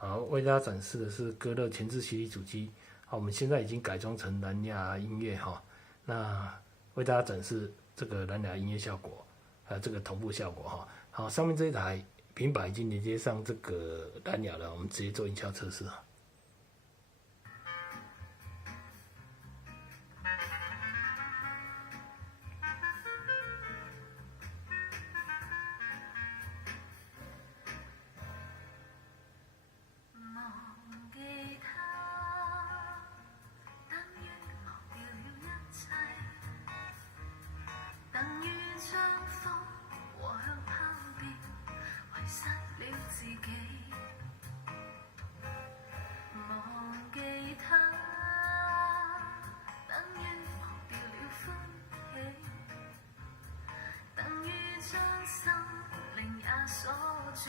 好，为大家展示的是歌乐前置CD主机。好，我们现在已经改装成蓝牙音乐哈。那为大家展示这个蓝牙音乐效果，还有这个同步效果哈。好，上面这一台平板已经连接上这个蓝牙了，我们直接做音效测试哈。等於將風和向拋別，遺失了自己。忘記他，等於忘掉了歡喜，等於將心靈也鎖住。